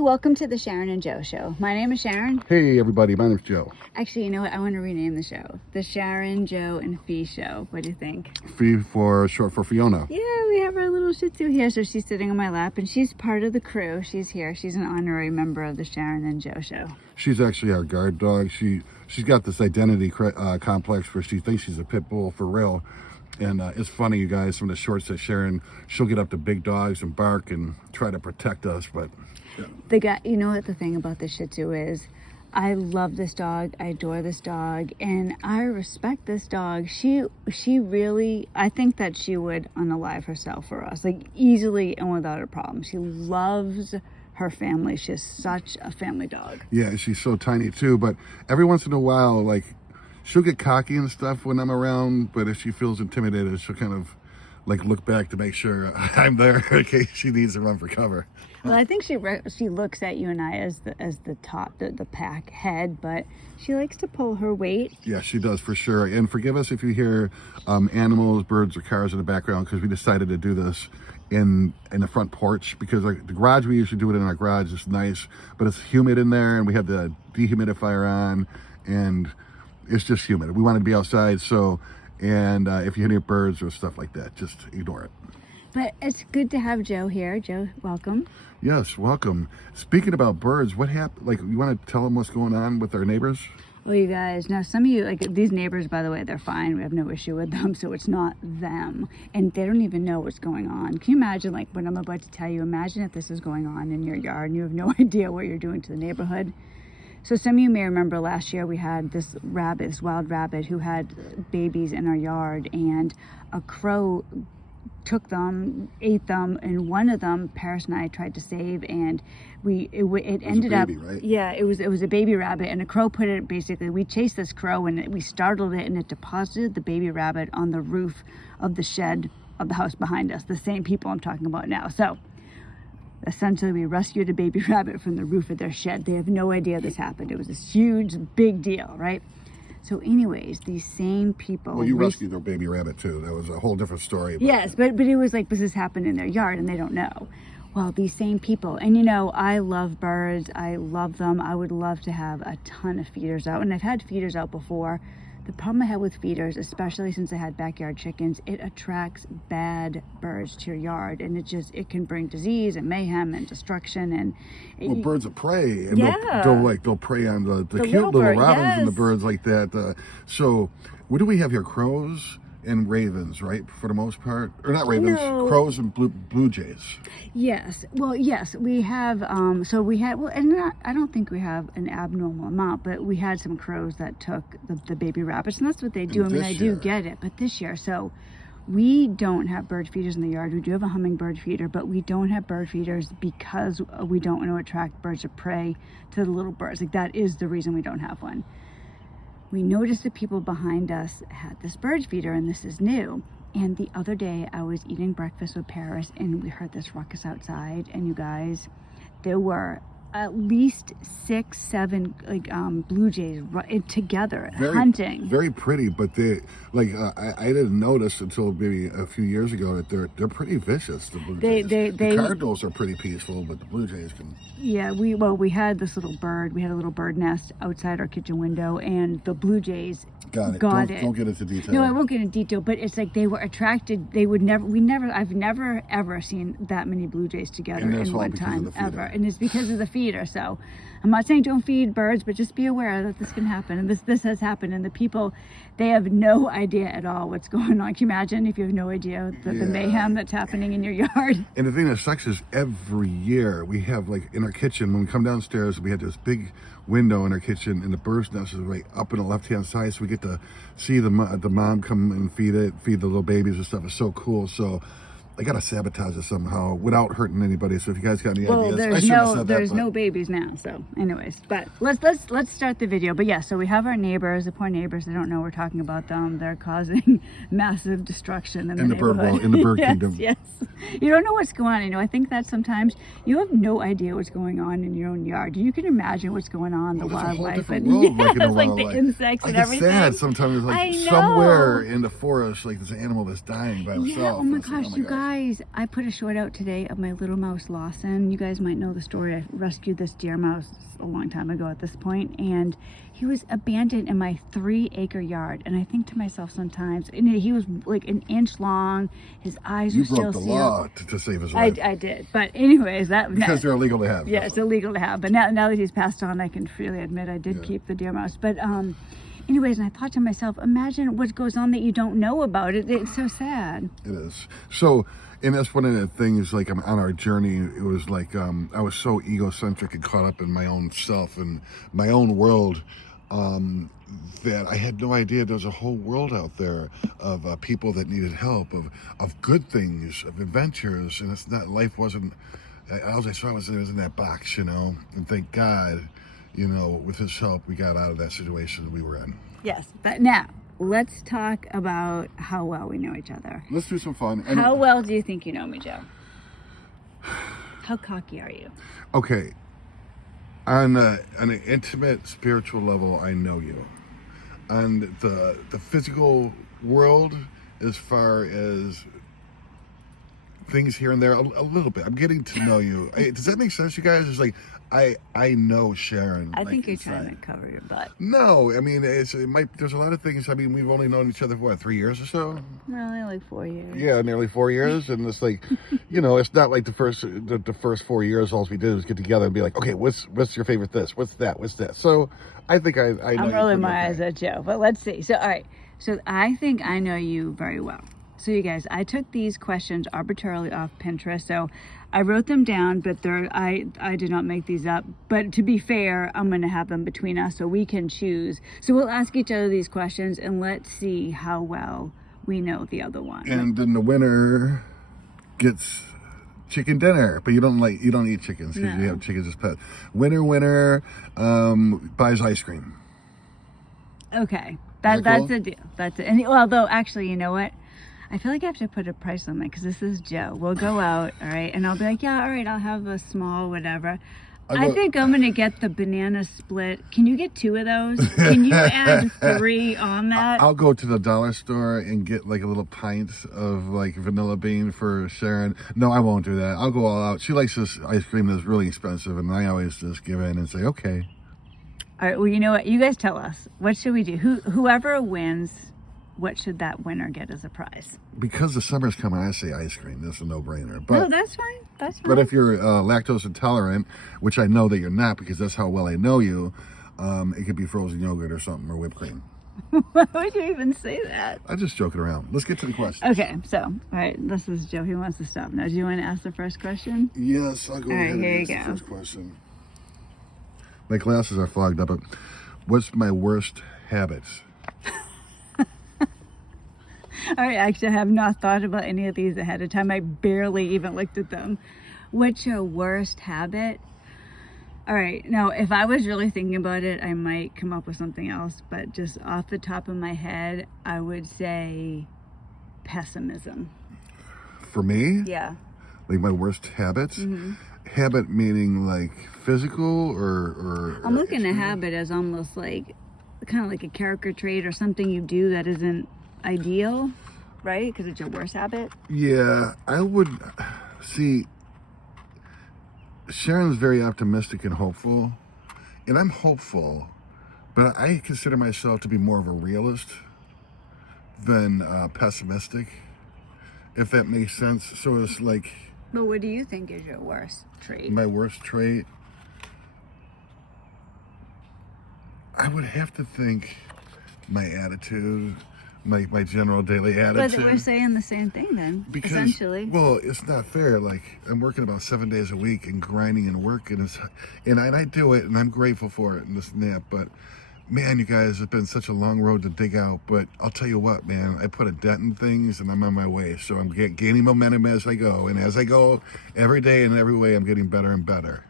everybody. Welcome to the Sharon and Joe Show. My name is Sharon. Hey, everybody. My name's Joe. Actually, you know what? I want to rename the show. The Sharon, Joe, and Fee Show. What do you think? Fee for short for Fiona. Yeah, we have our little Shih Tzu here. So she's sitting on my lap, and she's part of the crew. She's here. She's an honorary member of the Sharon and Joe Show. She's actually our guard dog. She's got this identity complex where she thinks she's a pit bull for real. And it's funny, you guys, some of the shorts that Sharon, she'll get up to big dogs and bark and try to protect us, but... Yeah. The guy, you know what the thing about the Shih Tzu is? I love this dog, I adore this dog, and I respect this dog. She really, I think that she would unalive herself for us, like easily and without a problem. She loves her family. She's such a family dog. Yeah, she's so tiny too, but every once in a while, like, she'll get cocky and stuff when I'm around, but if she feels intimidated, she'll kind of like look back to make sure I'm there in case she needs to run for cover. Well, I think she looks at you and I as the top, the pack head, but she likes to pull her weight. Yeah, she does for sure. And forgive us if you hear animals, birds, or cars in the background, because we decided to do this in the front porch, because the garage, we usually do it in our garage. It's nice, but it's humid in there, and we have the dehumidifier on, and it's just humid. We want to be outside, so, and if you hear any birds or stuff like that, just ignore it. But it's good to have Joe here. Joe, welcome. Yes, welcome. Speaking about birds, what happened? Like, you want to tell them what's going on with our neighbors? Well, you guys, now some of you, like these neighbors, by the way, they're fine. We have no issue with them, so it's not them. And they don't even know what's going on. Can you imagine, like, what I'm about to tell you? Imagine if this is going on in your yard and you have no idea what you're doing to the neighborhood. So some of you may remember last year we had this rabbit, this wild rabbit, who had babies in our yard, and a crow took them, ate them, and one of them Paris and I tried to save, and it ended up, right? Yeah, it was a baby rabbit, and a crow put it, basically we chased this crow and we startled it, and it deposited the baby rabbit on the roof of the shed of the house behind us, the same people I'm talking about now. So essentially we rescued a baby rabbit from the roof of their shed. They have no idea this happened. It was this huge big deal, right? So anyways, these same people... Well, you rescued their baby rabbit too. That was a whole different story. Yes, but it was like, this happened in their yard and they don't know. Well, these same people, and you know, I love birds. I love them. I would love to have a ton of feeders out, and I've had feeders out before. The problem I have with feeders, especially since I had backyard chickens, it attracts bad birds to your yard, and it can bring disease and mayhem and destruction. And well, birds of prey, and yeah, they'll prey on the cute little robins, yes, and the birds like that. So what do we have here? Crows and ravens, right? For the most part, or not ravens, no. Crows and blue jays. Yes. Well, yes, we have. So we had. Well, and I don't think we have an abnormal amount, but we had some crows that took the baby rabbits, and that's what they do. I mean, I do get it, but this year, so we don't have bird feeders in the yard. We do have a hummingbird feeder, but we don't have bird feeders because we don't want to attract birds of prey to the little birds. Like, that is the reason we don't have one. We noticed the people behind us had this bird feeder, and this is new. And the other day I was eating breakfast with Paris, and we heard this ruckus outside, and you guys, there were at least 6, 7 blue jays together hunting. Very pretty, but they I didn't notice until maybe a few years ago that they're pretty vicious. The blue jays. The cardinals are pretty peaceful, but the blue jays can. Yeah, we had this little bird. We had a little bird nest outside our kitchen window, and the blue jays got it. Don't get into detail. No, I won't get into detail, but it's like they were attracted. They would never. I've never ever seen that many blue jays together in one time ever, and it's because of the feeder. So I'm not saying don't feed birds, but just be aware that this can happen, and this has happened. And the people, they have no idea at all what's going on. Can you imagine if you have no idea the mayhem that's happening in your yard? And the thing that sucks is every year we have, like, in our kitchen, when we come downstairs, we have this big window in our kitchen, and the bird's nest is right up on the left-hand side, so we get to see the mom come and feed the little babies and stuff. It's so cool. So I gotta sabotage it somehow without hurting anybody. So if you guys got any ideas, there's no babies now. So anyways, but let's start the video. But yeah, so we have our neighbors, the poor neighbors. They don't know we're talking about them. They're causing massive destruction in the neighborhood. In the bird kingdom. Yes, you don't know what's going on. You know, I think that sometimes you have no idea what's going on in your own yard. You can imagine what's going on, the wildlife, and like the insects and everything. It's sad sometimes. Like somewhere in the forest, like there's an animal that's dying by itself. Yeah. Oh my gosh, you guys. guys, I put a short out today of my little mouse Lawson. You guys might know the story. I rescued this deer mouse a long time ago at this point, and he was abandoned in my 3-acre yard. And I think to myself sometimes, and he was like an inch long. His eyes You were still broke the sealed. law to save his life. I did, but anyways, Because they're illegal to have. yeah, it's illegal to have. But now that he's passed on, I can freely admit I did keep the deer mouse. But anyways, and I thought to myself, imagine what goes on that you don't know about. It's so sad. It is. So, and that's one of the things, like, on our journey, it was like, I was so egocentric and caught up in my own self and my own world, that I had no idea there was a whole world out there of people that needed help, of good things, of adventures, and it's not, life wasn't, all I saw was it was in that box, you know, and thank God, you know, with his help, we got out of that situation we were in. Yes, but now let's talk about how well we know each other. Let's do some fun. How well do you think you know me, Joe? How cocky are you? Okay, on an intimate spiritual level, I know you. On the physical world, as far as things here and there, a little bit. I'm getting to know you. Does that make sense, you guys? It's like I know Sharon. I think you're inside. trying to cover your butt. No, I mean it might. There's a lot of things. I mean, we've only known each other for what, 3 years or so. Really, like 4 years. Yeah, nearly 4 years, and it's like, you know, it's not like the first 4 years. All we did was get together and be like, okay, what's your favorite this? What's that? What's that? So I think I know. I'm rolling my eyes at Joe, but let's see. So all right, so I think I know you very well. So you guys, I took these questions arbitrarily off Pinterest. So I wrote them down, but I did not make these up. But to be fair, I'm going to have them between us so we can choose. So we'll ask each other these questions and let's see how well we know the other one. And then the winner gets chicken dinner, but you don't eat chickens because you have chickens as pets. Winner buys ice cream. Okay, Is that that's cool? the deal. That's it. And although actually, you know what? I feel like I have to put a price on that because this is Joe. We'll go out, all right, and I'll be like, yeah, all right, I'll have a small whatever. I think I'm gonna get the banana split. Can you get 2 of those? Can you add 3 on that? I'll go to the dollar store and get like a little pint of like vanilla bean for Sharon. No, I won't do that. I'll go all out. She likes this ice cream that's really expensive, and I always just give in and say, okay. All right. Well, you know what? You guys tell us. What should we do? Whoever wins, what should that winner get as a prize? Because the summer's coming, I say ice cream. That's a no-brainer. But No, that's fine. That's fine. But if you're lactose intolerant, which I know that you're not because that's how well I know you, it could be frozen yogurt or something, or whipped cream. Why would you even say that? I'm just joking around. Let's get to the question. Okay, so, all right, this is Joe. He wants to stop now. Do you want to ask the first question? Yes, I'll go All right, ahead and here you ask the go. first question. My glasses are fogged up, but what's my worst habits? All right, actually, I have not thought about any of these ahead of time. I barely even looked at them. What's your worst habit? All right, now, if I was really thinking about it, I might come up with something else, but just off the top of my head, I would say pessimism. For me? Yeah. Like my worst habits? Mm-hmm. Habit meaning like physical or I'm looking at habit as almost like, kind of like a character trait or something you do that isn't ideal, right? Because it's your worst habit. Yeah, I would see. Sharon's very optimistic and hopeful, and I'm hopeful, but I consider myself to be more of a realist than pessimistic, if that makes sense. So it's like But what do you think is your worst trait? my worst trait. I would have to think my attitude, my general daily attitude. But we're saying the same thing then, Because, essentially. well, it's not fair. Like, I'm working about 7 days a week and grinding and working, and I do it, and I'm grateful for it and this and that. But man, you guys, it's been such a long road to dig out. But I'll tell you what, man, I put a dent in things, and I'm on my way. So I'm gaining momentum as I go, and as I go, every day and every way, I'm getting better and better.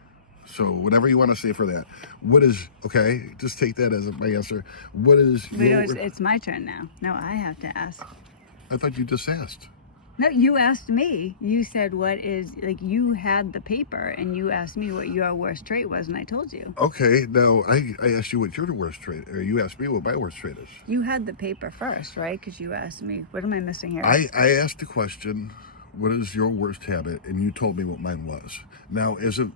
So whatever you want to say for that. What is, okay, just take that as my answer. What is But it's my turn now. No, I have to ask. I thought you just asked. No, you asked me. You said what is, like, you had the paper and you asked me what your worst trait was, and I told you. Okay, now I asked you what your worst trait, or you asked me what my worst trait is. You had the paper first, right? Because you asked me. What am I missing here? I asked the question, what is your worst habit? And you told me what mine was. Now, is it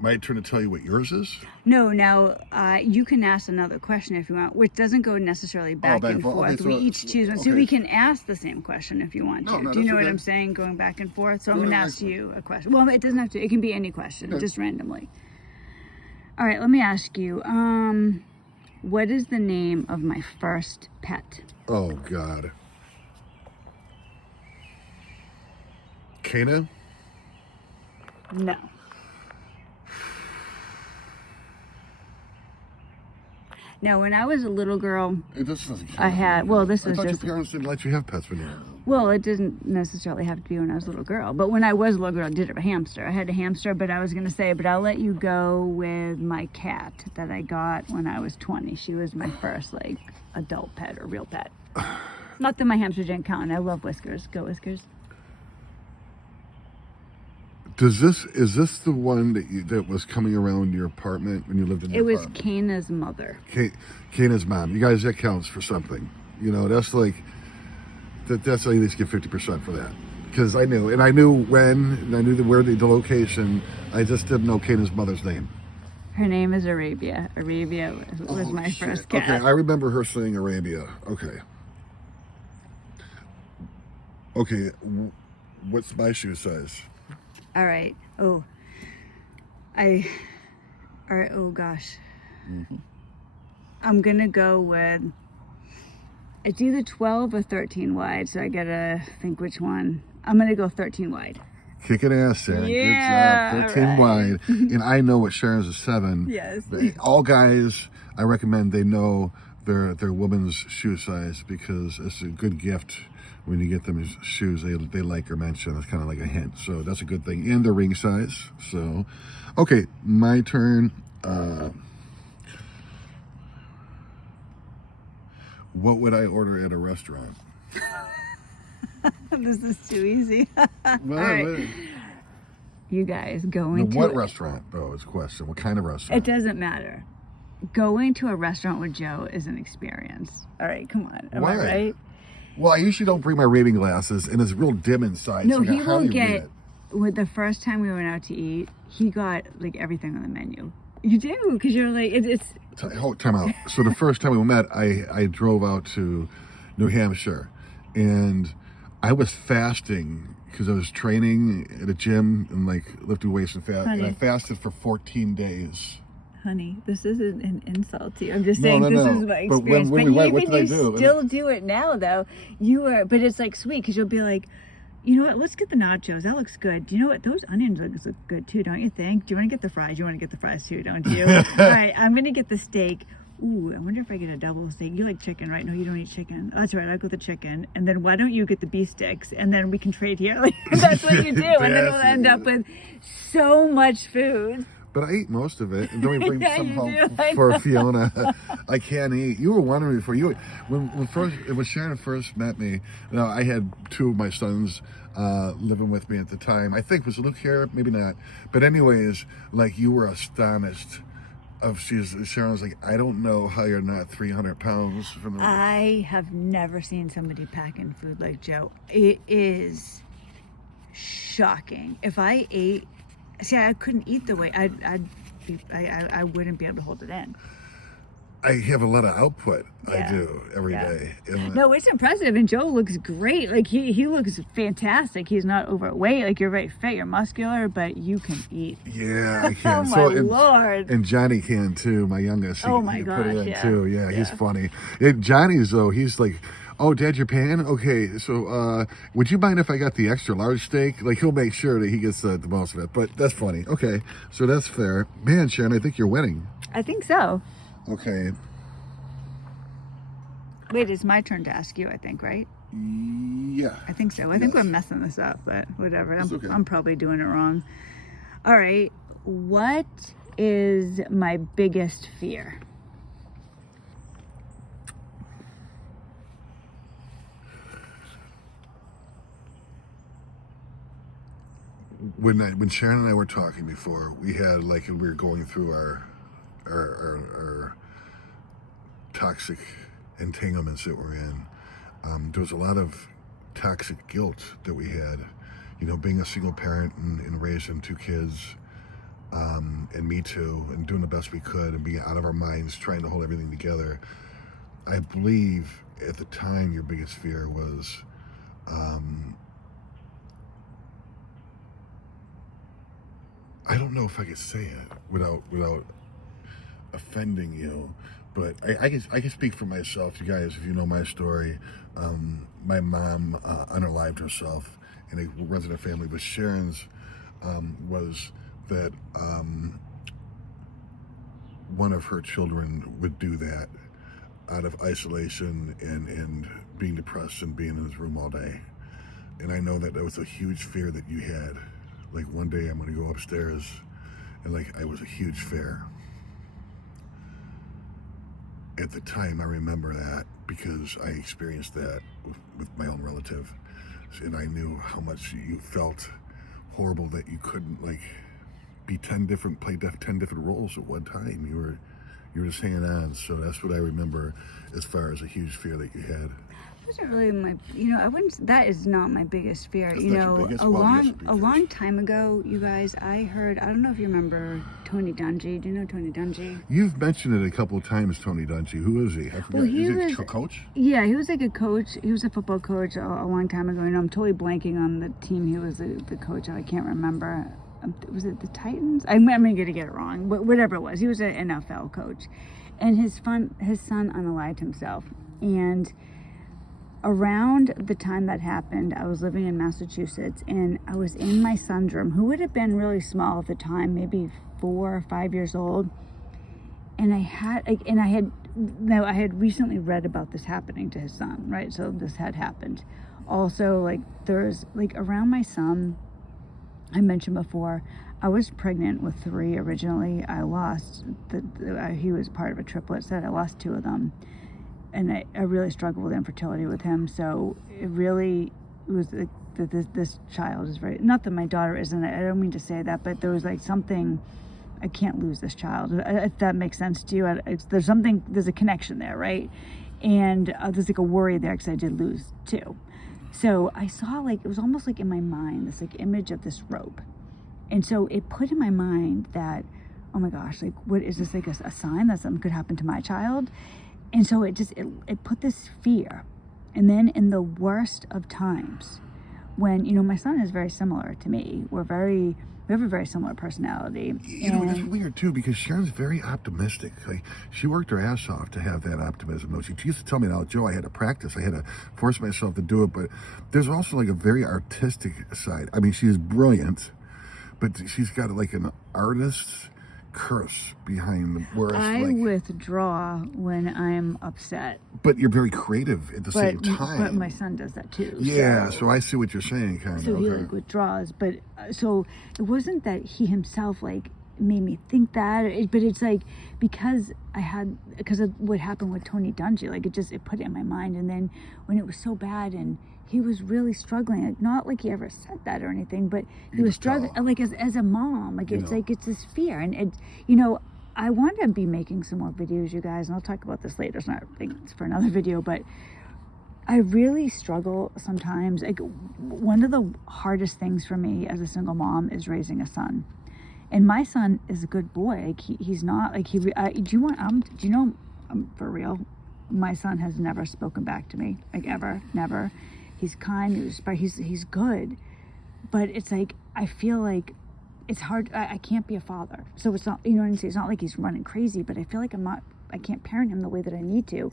my turn to tell you what yours is? No, now you can ask another question if you want, which doesn't go necessarily back back and and forth. forth. Okay, We so- each choose one. So okay. we can ask the same question if you want to. No, Do you know that's what okay. I'm saying? Going back and forth. So I'm Go going to to the ask next one. you a question. Well, it doesn't have to. It can be any question, Okay. just randomly. All right, let me ask you. What is the name of my first pet? Oh, God. Kana? No. Now, when I was a little girl, This doesn't count. I had. Well, this I was thought just. your parents didn't let you have pets when you were. Well, it didn't necessarily have to be when I was a little girl. But when I was a little girl, I did have a hamster. I had a hamster, but I was going to say, but I'll let you go with my cat that I got when I was 20. She was my first, like, adult pet or real pet. Not that my hamster didn't count. I love Whiskers. Go Whiskers. Is this the one that was coming around your apartment when you lived in your It was apartment? Kana's mother. Kana's mom. You guys, that counts for something. You know, that's like, that's at least get 50% for that. Because I knew when, and I knew where the location. I just didn't know Kana's mother's name. Her name is Arabia. Arabia was my shit. first cat. Okay, I remember her saying Arabia. Okay. Okay, what's my shoe size? All right. Oh. All right. Oh gosh. I'm gonna go with. It's either 12 or 13 wide, so I gotta think which one. I'm gonna go 13 wide. Kicking ass, Sharon. Yeah, Good job. 13 right. wide. And I know what Sharon's a 7. Yes. All guys, I recommend they know their woman's shoe size because it's a good gift when you get them shoes they like or mention. It's kind of like a hint. So that's a good thing. And the ring size. So, okay, my turn. What would I order at a restaurant? This is too easy. Well, right. You guys going what to restaurant, though, is the question. What kind of It restaurant? doesn't matter. Going to a restaurant with Joe is an experience. All right, come on. Am Why? I right? Well, I usually don't bring my reading glasses, and it's real dim inside. No, so I he can will hardly read get. it. With the first time we went out to eat, he got like everything on the menu. You do, because you're like it's. Time out. So the first time we met, I drove out to New Hampshire, and I was fasting because I was training at a gym and like lifting weights and fat. And I Honey. fasted for 14 days. Honey, this isn't an insult to you. I'm just No, saying no, this no. is my But experience. when we went, what even did I you do? still do it now, though. But it's like sweet because you'll be like, you know what? Let's get the nachos. That looks good. Do you know what? Those onions look good too, don't you think? Do you want to get the fries? You want to get the fries too, don't you? All right, I'm gonna get the steak. Ooh, I wonder if I get a double steak. You like chicken, right? No, you don't eat chicken. Oh, that's right. I'll go with the chicken. And then why don't you get the beef sticks? And then we can trade here. Like, that's what you do. And then we'll end up with so much food. But I eat most of it, and then we bring Yeah, some you home do. I for know. Fiona. I can't eat. You were wondering before when Sharon first met me. You know, I had 2 of my sons living with me at the time. I think was Luke here, maybe not. But anyways, like you were astonished. Sharon was like, I don't know how you're not 300 pounds from the. I have never seen somebody packing food like Joe. It is shocking. If I ate, I couldn't eat the way I wouldn't be able to hold it in. I have a lot of output. Yeah. I do every Yeah. day. And No, it's impressive, and Joe looks great. Like he looks fantastic. He's not overweight. Like you're very fit, you're muscular, but you can eat. yeah, I Oh can. my Lord! And Johnny can too, my youngest. Oh my he put it gosh, in yeah. too. Yeah, he's Yeah. funny. Johnny's though, he's like, oh, Dad, you're paying? Okay, so would you mind if I got the extra large steak? Like he'll make sure that he gets the most of it. But that's funny. Okay, so that's fair. Man, Sharon, I think you're winning. I think so. Okay. Wait, it's my turn to ask you. I think, right? Yeah. I think so. I think Yes. we're messing this up, but whatever. It's okay. I'm probably doing it wrong. All right. What is my biggest fear? When Sharon and I were talking before, we had we were going through our toxic entanglements that we're in. There was a lot of toxic guilt that we had, being a single parent and raising 2 kids, and me too, and doing the best we could and being out of our minds, trying to hold everything together. I believe at the time your biggest fear was, I don't know if I could say it without offending you, but I can speak for myself. You guys, if you know my story, my mom unalived herself, and it runs in her family. But Sharon's was that one of her children would do that out of isolation and being depressed and being in his room all day. And I know that was a huge fear that you had. Like, one day I'm going to go upstairs, and like, I was a huge fear. At the time, I remember that because I experienced that with my own relative, and I knew how much you felt horrible that you couldn't like play 10 different roles at one time. You were just hanging on. So that's what I remember as far as a huge fear that you had. Wasn't really my, I wouldn't, that is not my biggest fear. That's not your biggest? A Well, yes, long time ago, you guys, I heard, I don't know if you remember Tony Dungy. Do you know Tony Dungy? You've mentioned it a couple of times, Tony Dungy. Who is he? I forgot. Well, he is he was a coach? Yeah, he was like a coach. He was a football coach a long time ago. I'm totally blanking on the team he was the coach of. I can't remember. Was it the Titans? I'm going to get it wrong. Whatever it was. He was an NFL coach. And his son unalived himself. And around the time that happened, I was living in Massachusetts, and I was in my son's room, who would have been really small at the time, maybe 4 or 5 years old. And I had recently read about this happening to his son, right? So this had happened. Also, like, there's like around my son, I mentioned before, I was pregnant with 3 originally. I lost he was part of a triplet set. I lost 2 of them. And I really struggled with infertility with him. So it really was like this child is very, not that my daughter isn't, I don't mean to say that, but there was like something, I can't lose this child, if that makes sense to you. There's a connection there, right? And there's like a worry there because I did lose 2. So I saw, like, it was almost like in my mind, this like image of this rope. And so it put in my mind that, oh my gosh, like, what is this, like a sign that something could happen to my child? And so it put this fear. And then in the worst of times, when, my son is very similar to me. We have a very similar personality. It's weird too, because Sharon's very optimistic. Like, she worked her ass off to have that optimism. She used to tell me, now, Joe, I had to practice. I had to force myself to do it. But there's also like a very artistic side. I mean, she is brilliant, but she's got like an artist's curse behind the worst. I withdraw when I'm upset. But you're very creative at the same time. But my son does that too. Yeah, so I see what you're saying, kind of. So he like withdraws, but so it wasn't that he himself like made me think that, but it's like because of what happened with Tony Dungy, like it put it in my mind, and then when it was so bad and he was really struggling, like, not like he ever said that or anything, but he was struggling, like as a mom, like it's like it's this fear, and it, I want to be making some more videos, you guys, and I'll talk about this later. It's not, I think it's for another video, but I really struggle sometimes. Like, one of the hardest things for me as a single mom is raising a son, and my son is a good boy. Like, he's not like do you know, for real, my son has never spoken back to me, like, ever, never. He's kind, he's good, but it's like, I feel like it's hard. I can't be a father. So it's not, what I'm saying? It's not like he's running crazy, but I feel like I can't parent him the way that I need to,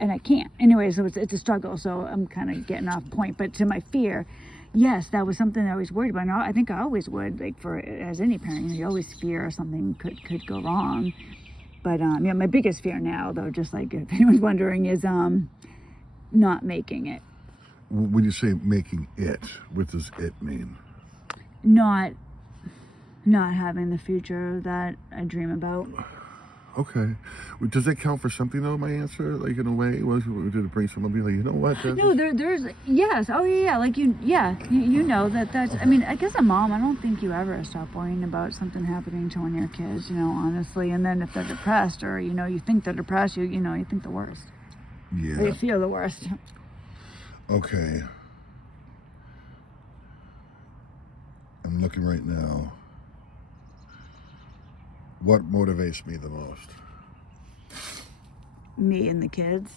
and I can't. Anyway, so it's a struggle. So I'm kind of getting off point, but to my fear, yes, that was something that I was worried about. And I think I always would, like, as any parent, you always fear something could go wrong. But my biggest fear now, though, just like if anyone's wondering, is not making it. When you say making it, what does it mean? Not having the future that I dream about. Okay. Well, does that count for something, though, my answer? Like, in a way? Did it bring someone be like, you know what? No, there's, yes. Oh, yeah. Like, you know that's, I mean, I guess a mom, I don't think you ever stop worrying about something happening to one of your kids, honestly. And then if they're depressed or, you think they're depressed, you think the worst. Yeah. Or you feel the worst. Okay. I'm looking right now. What motivates me the most? Me and the kids.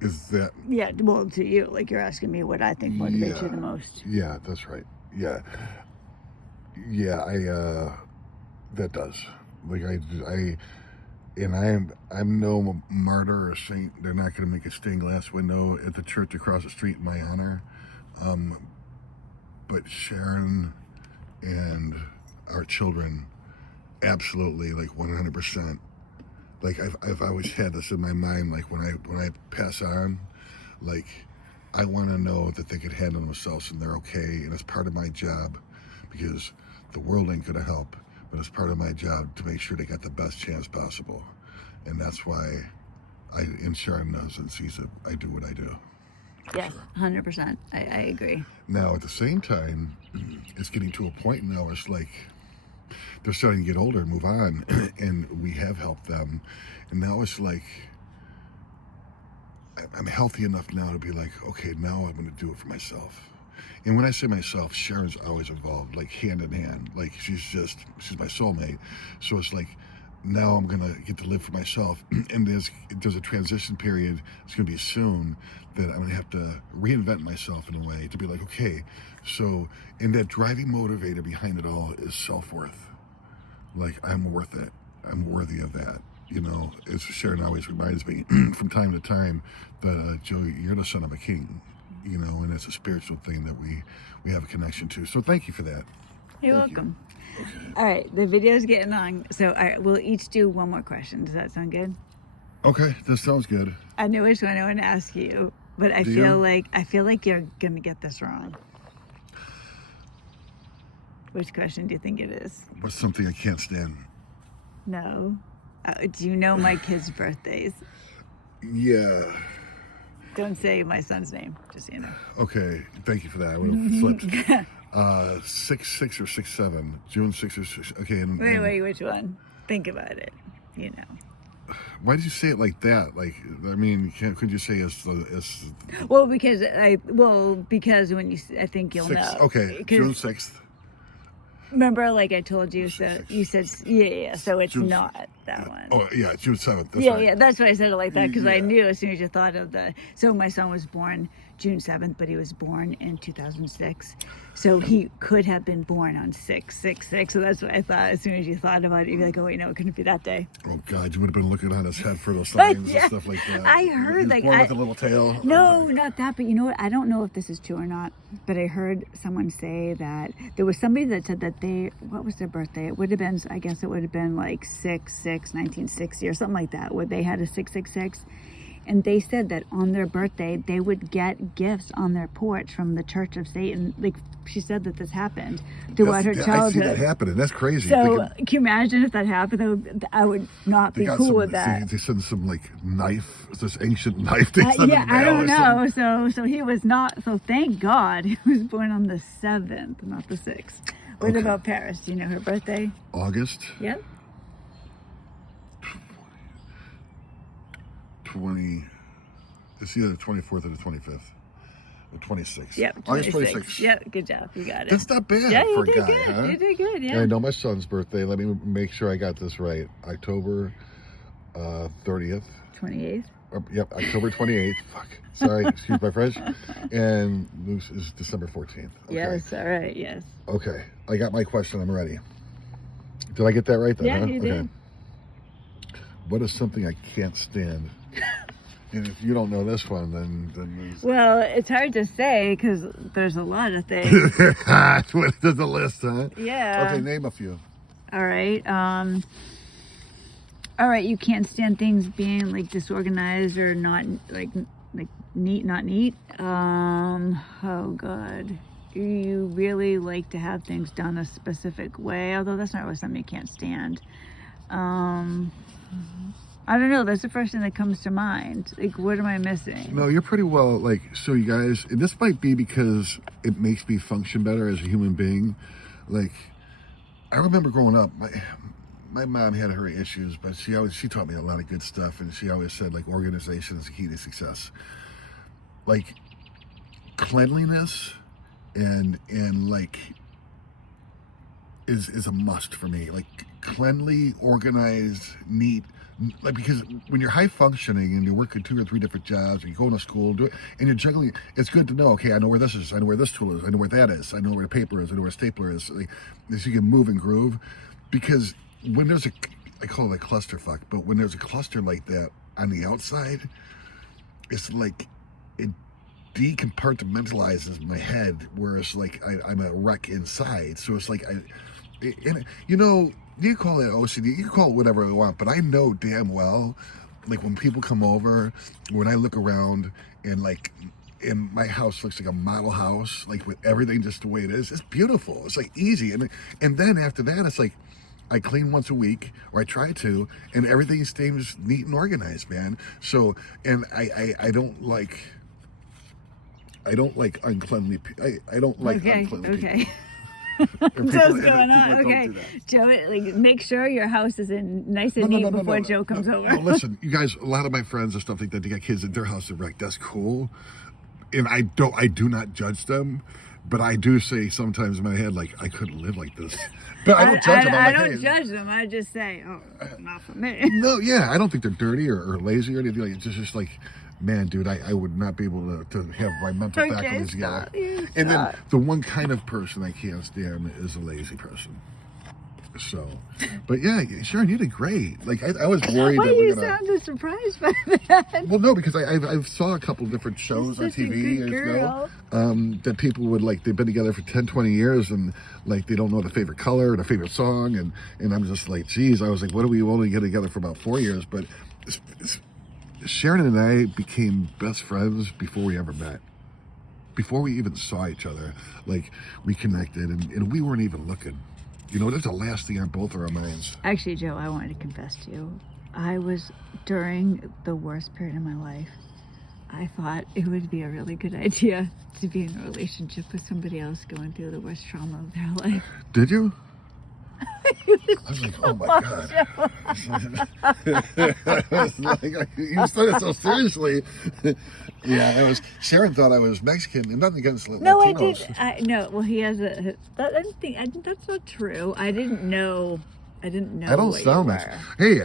Is that? Yeah, well, to you, like you're asking me what I think motivates you the most. Yeah, that's right. Yeah, that does. Like I'm no martyr or saint. They're not going to make a stained glass window at the church across the street in my honor. But Sharon and our children, absolutely, like 100%. Like I've always had this in my mind. Like when I pass on, like I want to know that they could handle themselves and they're okay. And it's part of my job, because the world ain't gonna help, but it's part of my job to make sure they got the best chance possible. And that's why and Sharon knows and sees it, I do what I do. Yes, 100%. I agree. Now at the same time, it's getting to a point now where it's like they're starting to get older and move on, and we have helped them. And now it's like I'm healthy enough now to be like, okay, now I'm going to do it for myself. And when I say myself, Sharon's always involved, like hand in hand. Like she's my soulmate. So it's like now I'm going to get to live for myself. And there's a transition period. It's going to be soon that I'm going to have to reinvent myself in a way to be like, okay, so, and that driving motivator behind it all is self-worth. Like I'm worth it. I'm worthy of that. You know, as Sharon always reminds me from time to time that Joey, you're the son of a king. You know, and it's a spiritual thing that we have a connection to. So thank you for that. You're welcome. Okay. All right, the video's getting long, so all right, we'll each do one more question. Does that sound good? Okay, that sounds good. I know which one I want to ask you, but I feel like you're gonna get this wrong. Which question do you think it is? What's something I can't stand? No. Do you know my kids' birthdays? Yeah. Don't say my son's name, just so you know. Okay, thank you for that. I would have slipped. 6/6 or 6/7, June 6 or 6. Okay. Wait, which one? Think about it. You know. Why did you say it like that? Like, I mean, could you say as? Well, because when I think you'll know. Okay, June 6th. Remember, like I told you, so you said, yeah. So it's June, not that one. Oh, yeah, June 7th. Yeah, that's why I said it like that, because I knew as soon as you thought of so my son was born June 7th, but he was born in 2006. So he could have been born on 6/6/6. So that's what I thought. As soon as you thought about it, you'd be like, oh, wait, no, it couldn't be that day. Oh, God, you would have been looking on his head for those signs and stuff like that. I heard that. Born with a little tail. No, not that. But you know what? I don't know if this is true or not, but I heard someone say that there was somebody that said that what was their birthday? It would have been, I guess it would have been like 6/6/1960 or something like that, where they had a 6/6/6. And they said that on their birthday, they would get gifts on their porch from the Church of Satan. Like, she said that this happened throughout her childhood. I see that happening. That's crazy. So, can you imagine if that happened? I would not be cool with that. They sent some, like, knife, this ancient knife. Yeah, I don't know. So he was not, so thank God he was born on the 7th, not the 6th. What about Paris? Do you know her birthday? August? Yep. 20. It's either the 24th or the 25th. The 26th. Yep. August 26th. Yep. Good job. You got it. That's not bad for a guy, good. huh? You did good. Yeah. I know my son's birthday. Let me make sure I got this right. October 30th. 28th. Yep. October 28th. Fuck. Sorry. Excuse my French. And Luce is December 14th. Okay. Yes. All right. Yes. Okay. I got my question. I'm ready. Did I get that right then? Yeah, you did. What is something I can't stand? And if you don't know this one, then well, it's hard to say because there's a lot of things. There's a list, huh? Yeah. Okay, name a few. All right. All right. You can't stand things being like disorganized or not like neat, not neat. Oh God. You really like to have things done a specific way, although that's not really something you can't stand. I don't know. That's the first thing that comes to mind. Like, what am I missing? No, you're pretty well, like, so you guys, and this might be because it makes me function better as a human being. Like, I remember growing up, my mom had her issues, but she taught me a lot of good stuff, and she always said, like, organization is the key to success. Like, cleanliness and like is a must for me. Like cleanly, organized, neat. Like because when you're high functioning and you're working 2 or 3 different jobs, and you're going to school, and you're juggling, it's good to know. Okay, I know where this is. I know where this tool is. I know where that is. I know where the paper is. I know where a stapler is. Like, so you can move and groove. Because when there's I call it a clusterfuck, but when there's a cluster like that on the outside, it's like it decompartmentalizes my head, whereas like I'm a wreck inside. So it's like and you know, you can call it OCD, you can call it whatever you want, but I know damn well, like when people come over, when I look around and like, and my house looks like a model house, like with everything just the way it is. It's beautiful. It's like easy, and then after that, it's like I clean once a week, or I try to, and everything stays neat and organized, man. So, and I don't like uncleanly. I don't like uncleanly people. Okay. People- So what's and going on? people don't Okay, do that. Joe, like make sure your house is in nice and neat before Joe comes over. No, listen, you guys. A lot of my friends and stuff like that, they got kids in their house. They're like, that's cool, and I do not judge them, but I do say sometimes in my head, like, I couldn't live like this. But I don't judge them. I'm I like, don't hey, judge them. I just say, oh, not for me. no, yeah, I don't think they're dirty or lazy or anything. Like, it's just like, man, dude, I would not be able to have my mental Okay, faculties together. stop. You And then stop. the one kind of person I can't stand is a lazy person. So, but yeah, Sharon, you did great. Like I was worried Why that you we're gonna. sounded surprised by that? Well, no, because I saw a couple different shows on Such a TV good years ago girl. that people would like, they've been together for 10, 20 years and like they don't know the favorite color or the favorite song. And I'm just like, geez, I was like, what do we only get together for about 4 years? But Sharon and I became best friends before we ever met. Before we even saw each other, like we connected and we weren't even looking. You know, that's the last thing on both of our minds. Actually, Joe, I wanted to confess to you. I was during the worst period of my life. I thought it would be a really good idea to be in a relationship with somebody else going through the worst trauma of their life. Did you? I was like, oh my God. I was like, you said it so seriously. Yeah, I was. Sharon thought I was Mexican, and nothing against Latinos. No, I did. No, well, he has a. I didn't think. That's not true. I didn't know. I don't what sound Mexican. Hey,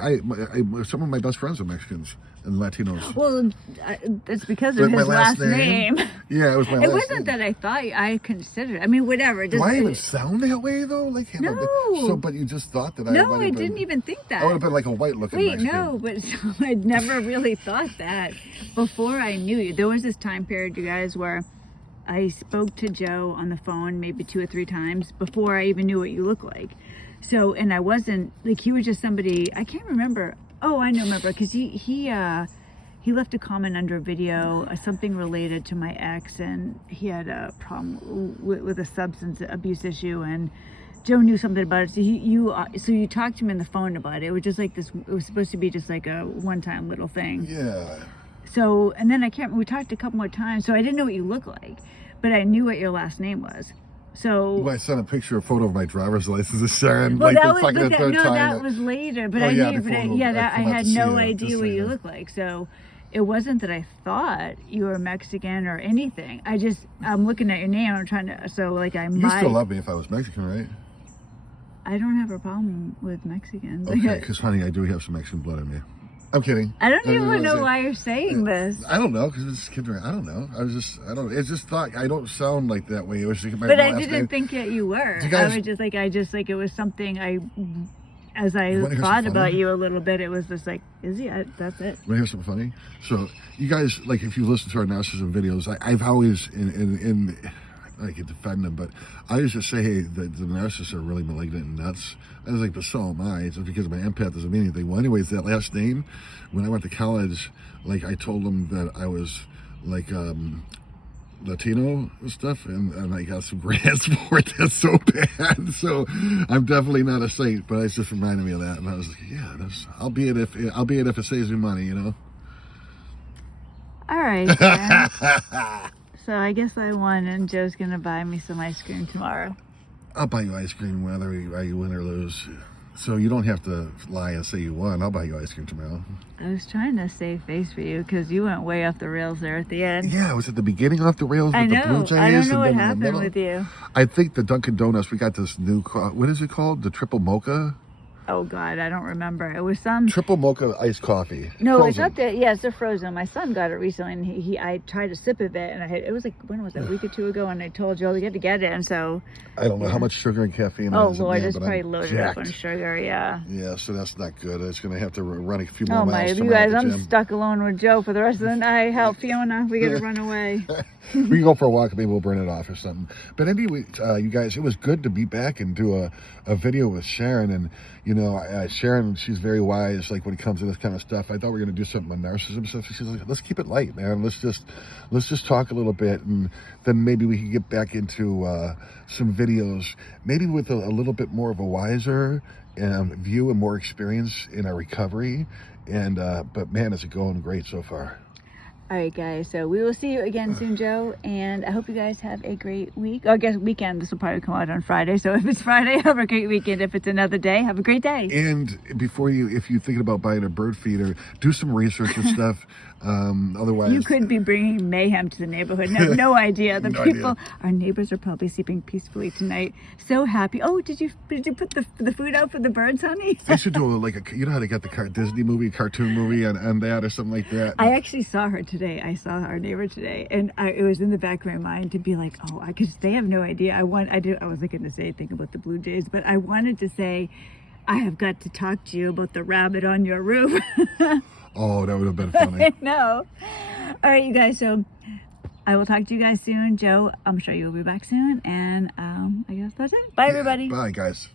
some of my best friends are Mexicans and Latinos. Well, it's because of My his last name. Yeah, it was my It last wasn't name. that I thought. I considered. I mean, whatever. Do I even sound that way though? Like, No. So, but you just thought that I. No, might I have didn't been, even think that. I would have been like a white-looking Wait, Mexican. no, but I'd never really thought that before I knew you. There was this time period, you guys, where I spoke to Joe on the phone maybe 2 or 3 times before I even knew what you look like. So, and I wasn't, like, he was just somebody, I can't remember. Oh, I remember, because he left a comment under a video, something related to my ex, and he had a problem with a substance abuse issue, and Joe knew something about it. So so you talked to him on the phone about it. It was just like this. It was supposed to be just like a one-time little thing. Yeah. So, and then we talked a couple more times. So I didn't know what you looked like, but I knew what your last name was. So. Well, I sent a photo of my driver's license to Sharon. Well, like that the was, second but or that, third no, time. that was later. But Oh, I yeah, knew, before I come out had to see no you, idea just what so you you know. looked like. So it wasn't that I thought you were Mexican or anything. I'm looking at your name. I'm trying to. So like I You might. still love me if I was Mexican, right? I don't have a problem with Mexicans. Okay, because honey, I do have some Mexican blood in me. I'm kidding. I don't even was know like- why you're saying this. I don't know, because it's kid. I don't know. It's just thought I don't sound like that way. It was like my But I last didn't name. think that you were. You guys- I was just like it was something as I You wanna hear thought something about funny? you a little bit, it was just like, is he? That's it. Want to hear something funny? So, you guys, like, if you listen to our narcissism videos, I've always, I can defend them, but I used to say, hey, the narcissists are really malignant and nuts. I was like, but so am I. It's just because my empath doesn't mean anything. Well, anyways, that last name, when I went to college, like, I told them that I was, like, Latino and stuff, and I got some grants for it. That's so bad. So I'm definitely not a saint, but it's just reminded me of that, and I was like, yeah, I'll be it if it saves me money, you know. All right. Then. So I guess I won, and Joe's gonna buy me some ice cream tomorrow. I'll buy you ice cream whether you win or lose. So you don't have to lie and say you won. I'll buy you ice cream tomorrow. I was trying to save face for you because you went way off the rails there at the end. Yeah, it was at the beginning off the rails with I the know. Blue Jays. I don't know and what then in the happened middle. with you. I think the Dunkin' Donuts, we got this new, what is it called? The triple mocha? Oh God, I don't remember. It was some. Triple mocha iced coffee. No, it's Frozen. not that. Yeah, it's a frozen. My son got it recently, and I tried a sip of it, and it was like, when was it, a week or two ago, and I told Joe we had to get it, and so. I don't know how much sugar and caffeine Oh it is in Lord, there, it's but probably I'm loaded up jacked. on sugar. Yeah. Yeah, so that's not good. It's going to have to run a few more Oh my, miles. you guys, I'm stuck alone with Joe for the rest of the night. Help, Fiona, we gotta run away. We can go for a walk. Maybe we'll burn it off or something. But anyway, you guys, it was good to be back and do a video with Sharon. And, you know, Sharon, she's very wise, like when it comes to this kind of stuff. I thought we were going to do something on narcissism stuff. She's like, let's keep it light, man. Let's just talk a little bit. And then maybe we can get back into some videos, maybe with a little bit more of a wiser view and more experience in our recovery. And, but man, is it going great so far. All right, guys, so we will see you again soon, Joe, and I hope you guys have a great week. Or I guess weekend. This will probably come out on Friday, so if it's Friday, have a great weekend. If it's another day, have a great day. And before if you're thinking about buying a bird feeder, do some research and stuff. Otherwise, You could be bringing mayhem to the neighborhood and have no idea. The No people, idea. our neighbors are probably sleeping peacefully tonight. So happy. Oh, did you put the food out for the birds, honey? they should do you know how they got the Disney movie, cartoon movie, and that or something like that. I actually saw her today. I saw our neighbor today, and it was in the back of my mind to be like, oh, because they have no idea. I wasn't going to say anything about the Blue Jays, but I wanted to say, I have got to talk to you about the rabbit on your roof. Oh, that would have been funny. I know. All right, you guys. So I will talk to you guys soon. Joe, I'm sure you will be back soon, and I guess that's it. Bye, everybody. Bye, guys.